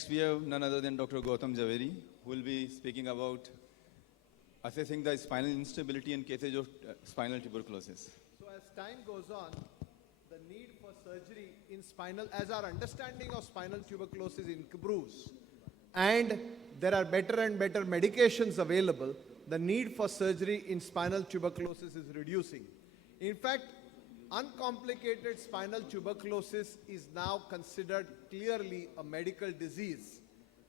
Next, we have none other than Dr. Gautam Zaveri, who will be speaking about assessing the spinal instability in cases of spinal tuberculosis. So as time goes on, the need for surgery in spinal, as our understanding of spinal tuberculosis improves, and there are better and better medications available, the need for surgery in spinal tuberculosis is reducing. In fact, uncomplicated spinal tuberculosis is now considered clearly a medical disease.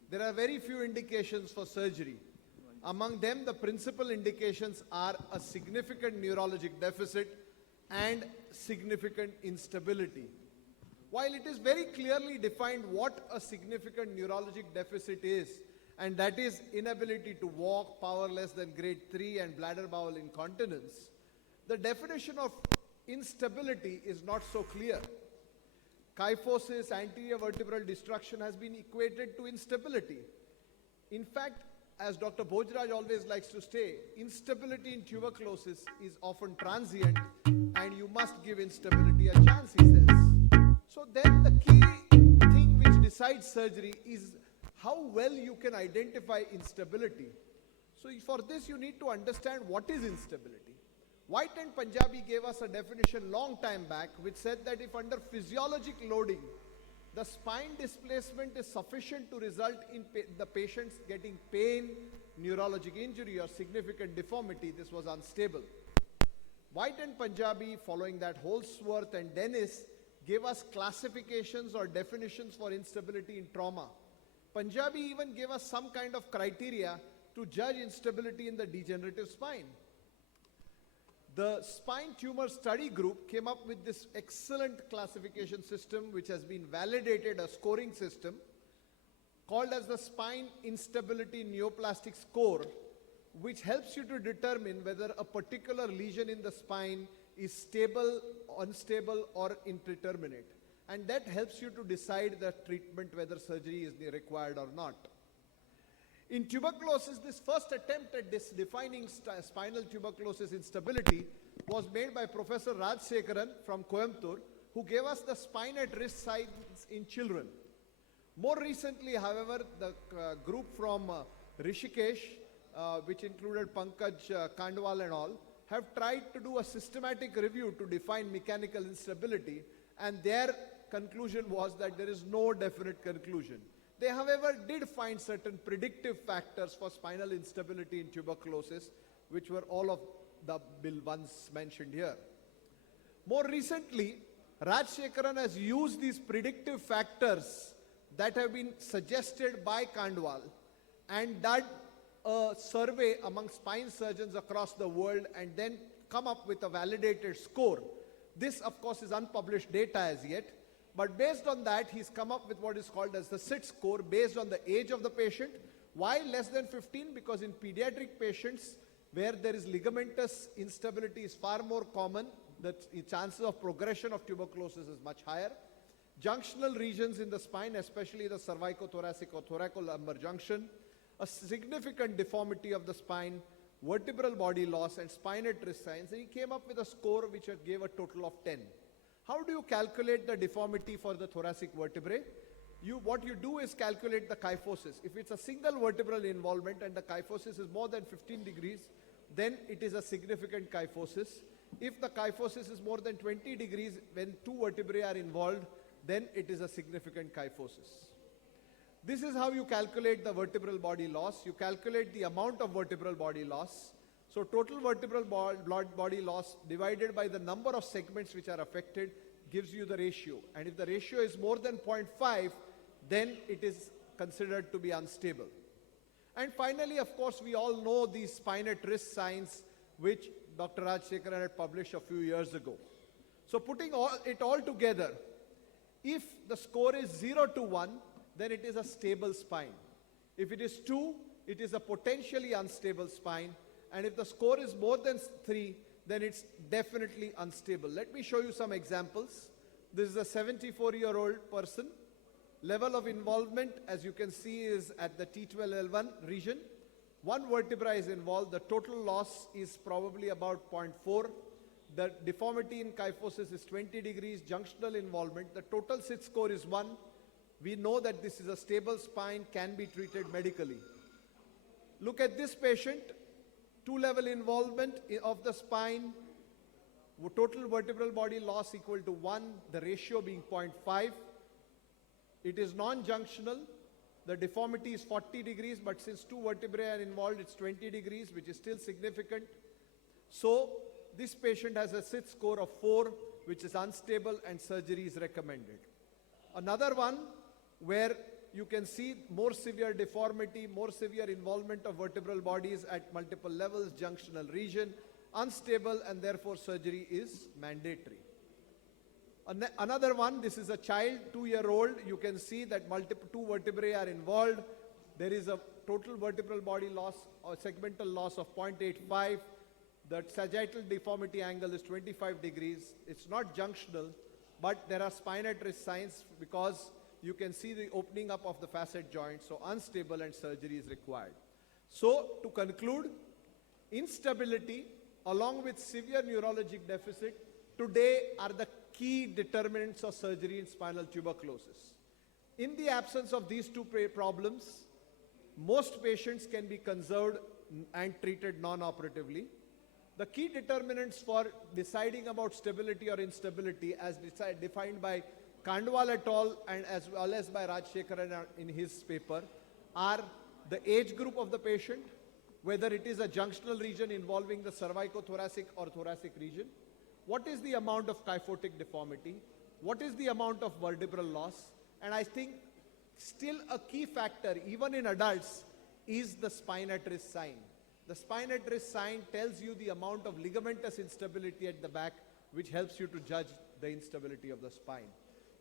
There are very few indications for surgery. Among them, the principal indications are a significant neurologic deficit and significant instability. While it is very clearly defined what a significant neurologic deficit is, and that is inability to walk, power less than grade 3, and bladder bowel incontinence, the definition of instability is not so clear. Kyphosis, anterior vertebral destruction, has been equated to instability. In fact, as Dr. Bhojraj always likes to say, instability in tuberculosis is often transient, and you must give instability a chance, he says. So then the key thing which decides surgery is how well you can identify instability. So for this you need to understand what is instability. White and Punjabi gave us a definition long time back which said that if under physiologic loading, the spine displacement is sufficient to result in the patients getting pain, neurologic injury, or significant deformity, this was unstable. White and Punjabi, following that, Holsworth and Dennis, gave us classifications or definitions for instability in trauma. Punjabi even gave us some kind of criteria to judge instability in the degenerative spine. The Spine Tumor Study Group came up with this excellent classification system which has been validated, a scoring system called as the Spine Instability Neoplastic Score, which helps you to determine whether a particular lesion in the spine is stable, unstable, or indeterminate. And that helps you to decide the treatment, whether surgery is required or not. In tuberculosis, this first attempt at defining spinal tuberculosis instability was made by Professor Rajsekharan from Coimbatore, who gave us the spine at risk signs in children. More recently, however, the group from Rishikesh, which included Pankaj Kandwal and all, have tried to do a systematic review to define mechanical instability, and their conclusion was that there is no definite conclusion. They, however, did find certain predictive factors for spinal instability in tuberculosis, which were all of the ones mentioned here. More recently, Rajsekharan has used these predictive factors that have been suggested by Kandwal and done a survey among spine surgeons across the world and then come up with a validated score. This, of course, is unpublished data as yet. But based on that, he's come up with what is called as the SIT score based on the age of the patient. Why less than 15? Because in pediatric patients where there is ligamentous instability is far more common, the chances of progression of tuberculosis is much higher. Junctional regions in the spine, especially the cervicothoracic or thoracolumbar junction, a significant deformity of the spine, vertebral body loss, and spine at risk signs. And he came up with a score which gave a total of 10. How do you calculate the deformity for the thoracic vertebrae? What you do is calculate the kyphosis. If it's a single vertebral involvement and the kyphosis is more than 15 degrees, then it is a significant kyphosis. If the kyphosis is more than 20 degrees when two vertebrae are involved, then it is a significant kyphosis. This is how you calculate the vertebral body loss. You calculate the amount of vertebral body loss. So total vertebral body loss divided by the number of segments which are affected gives you the ratio. And if the ratio is more than 0.5, then it is considered to be unstable. And finally, of course, we all know these spine at risk signs which Dr. Rajsekharan had published a few years ago. So putting it all together, if the score is 0 to 1, then it is a stable spine. If it is 2, it is a potentially unstable spine. And if the score is more than 3, then it's definitely unstable. Let me show you some examples. This is a 74-year-old person. Level of involvement, as you can see, is at the T12L1 region. One vertebra is involved. The total loss is probably about 0.4. The deformity in kyphosis is 20 degrees. Junctional involvement. The total SIT score is 1. we know that this is a stable spine, can be treated medically. Look at this patient, two-level involvement of the spine, total vertebral body loss equal to 1, the ratio being 0.5. It is non-junctional. The deformity is 40 degrees, but since two vertebrae are involved, it's 20 degrees, which is still significant. So this patient has a SITS score of 4, which is unstable, and surgery is recommended. Another one where you can see more severe deformity, more severe involvement of vertebral bodies at multiple levels, junctional region, unstable, and therefore surgery is mandatory. Another one, this is a child, 2-year-old. You can see that two vertebrae are involved. There is a total vertebral body loss or segmental loss of 0.85. The sagittal deformity angle is 25 degrees. It's not junctional, but there are spinatrist signs because you can see the opening up of the facet joint, so unstable and surgery is required. So to conclude, instability along with severe neurologic deficit today are the key determinants of surgery in spinal tuberculosis. In the absence of these two problems, most patients can be conserved and treated non-operatively. The key determinants for deciding about stability or instability as defined by Kandwal et al. And as well as by Rajshekharan in his paper are the age group of the patient, whether it is a junctional region involving the cervicothoracic or thoracic region, what is the amount of kyphotic deformity, what is the amount of vertebral loss, and I think still a key factor even in adults is the spinatrist sign. The spinatrist sign tells you the amount of ligamentous instability at the back, which helps you to judge the instability of the spine.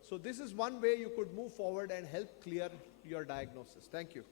So this is one way you could move forward and help clear your diagnosis. Thank you.